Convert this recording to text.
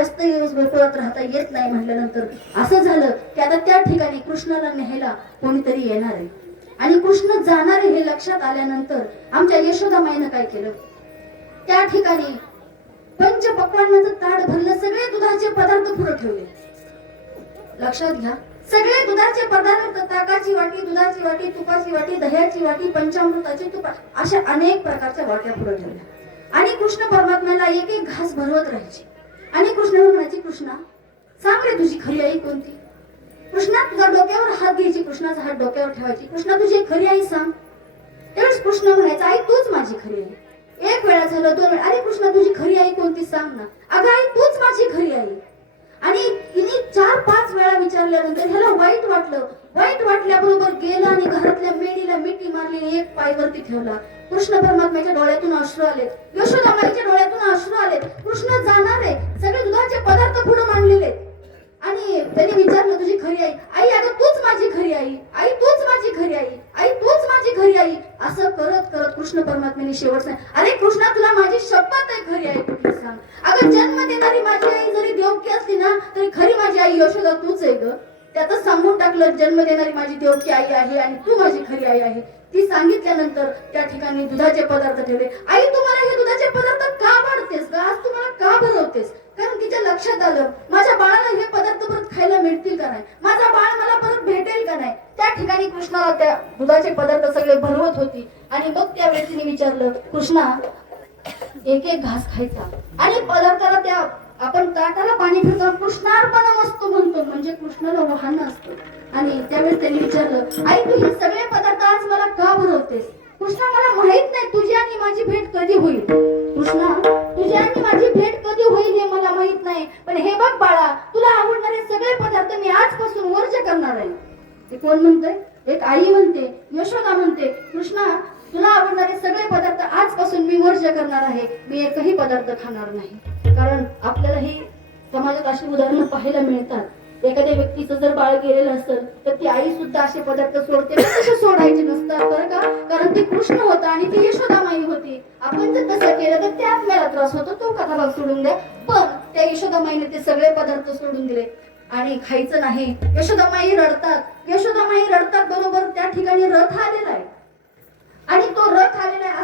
जास्त दिवस गोकुळात राहता येत नाही म्हटल्यानंतर असं झालं की आता त्या ठिकाणी कृष्णाला न्यायला कोणीतरी येणार आहे. आणि कृष्ण जाणार आहे हे लक्षात आल्यानंतर आमच्या यशोदामाईनं काय केलं, त्या ठिकाणी पंच पक्वान्नाचं ताट भरलं, सगळे दुधाचे पदार्थ पुढे ठेवले. लक्षात घ्या, सगळे दुधाचे पदार्थ, ताकाची वाटी, दुधाची वाटी, तुपाची वाटी, दह्याची वाटी, पंचामृताची तुपा, अशा अनेक प्रकारच्या वाट्या पुढे ठेवल्या. आणि कृष्ण परमात्म्याला एक एक घास भरवत राहायचे. आणि कृष्ण म्हणायचे, कृष्णा सांग रे तुझी खरी आई कोणती. कृष्णा तुझ्या डोक्यावर हात घ्यायची, कृष्णाचा हात डोक्यावर ठेवायची, कृष्णा तुझी खरी आई सांग. त्यावेळेस कृष्ण म्हणायचा, आई तूच माझी खरी आई. एक वेळा झालं, दोन वेळा, अरे कृष्णा तुझी खरी आई कोणती सांग ना. अगं आई तूच माझी खरी आई. आणि तिने 4-5 वेळा विचारल्यानंतर ह्याला वाईट वाटलं. वाईट वाटल्याबरोबर गेला आणि घरातल्या मेडीला मिठी मारली, एक पाय वरती ठेवला. कृष्ण परमात्म्याच्या डोळ्यातून अश्रू आले, यशोदामाईच्या डोळ्यातून अश्रू आले. कृष्ण जाणार आहे, सगळे दुधाचे पदार्थ पुढे मांडलेले. आणि त्याने विचारलं, तुझी खरी आई. आई अगं तूच माझी खरी आई, आई तूच माझी खरी आई, आई तूच माझी खरी आई. असं करत करत कृष्ण परमात्म्याने शेवट सांग, अरे कृष्णा तुला माझी शपथ आहे, खरी आई कुठली सांग. अगं जन्म देणारी माझी आई जरी देवकी असली ना, तरी खरी माझी आई यशोदा तूच आहे ग. त्यातच सांगून टाकलं, जन्म देणारी माझी देवकी आई आहे आणि तू माझी खरी आई आहे. ती सांगितल्यानंतर त्या ठिकाणी दुधाचे पदार्थ ठेवले. आई तुम्हाला हे दुधाचे पदार्थ का वाढतेस ग, आज तुम्हाला का भरवतेस. कारण तिच्या लक्षात आलं, माझ्या बाळाला हे पदार्थ परत खायला मिळतील का नाही, माझा बाळ मला परत भेटेल का नाही. त्या ठिकाणी कृष्णाला त्या दुधाचे पदार्थ सगळे भरवत होती. आणि मग त्यावेळेस तिने विचारलं, कृष्णा एक एक घास खायचा आणि पदार्थाला त्या आपण ताटाला पाणी फिरतो, कृष्णार्पणमस्तु म्हणतो, म्हणजे कृष्णाला वाहन असतं. आणि त्यावेळेस त्यांनी विचारलं, आई तू हे सगळे पदार्थ आज मला का भरवतेस. कृष्णा मला माहित नाही तुझी आणि माझी भेट कधी होईल. कृष्णा तुझी आणि माझी भेट कधी होईल हे मला माहित नाही, पण हे बघ बाळा, तुला आवडणारे सगळे पदार्थ मी आजपासून वर्ज करणार आहे. ते कोण म्हणतंय, एक आई म्हणते, यशोदा म्हणते, कृष्णा तुला आवडणारे सगळे पदार्थ आजपासून मी वर्ज करणार आहे, मी एकही पदार्थ खाणार नाही. कारण आपल्याला ही समाजात अशी उदाहरणं पाहायला मिळतात. एखाद्या व्यक्तीचं जर बाळ गेलेलं असेल तर ती आई सुद्धा असे पदार्थ सोडते, तसे सोडायचे नसतात बरं का. कारण ते कृष्ण होता आणि ती यशोदामाई होती. आपण जर तसं केलं तर त्या आपल्याला त्रास होतो, तो कथाभाग सोडून द्या. पण त्या यशोदामाईने ते सगळे पदार्थ सोडून दिले आणि खायचं नाही. यशोदामाई रडतात, यशोदामाई रडतात बरोबर त्या ठिकाणी रथ आलेला आहे. आणि तो रथ आलेला आहे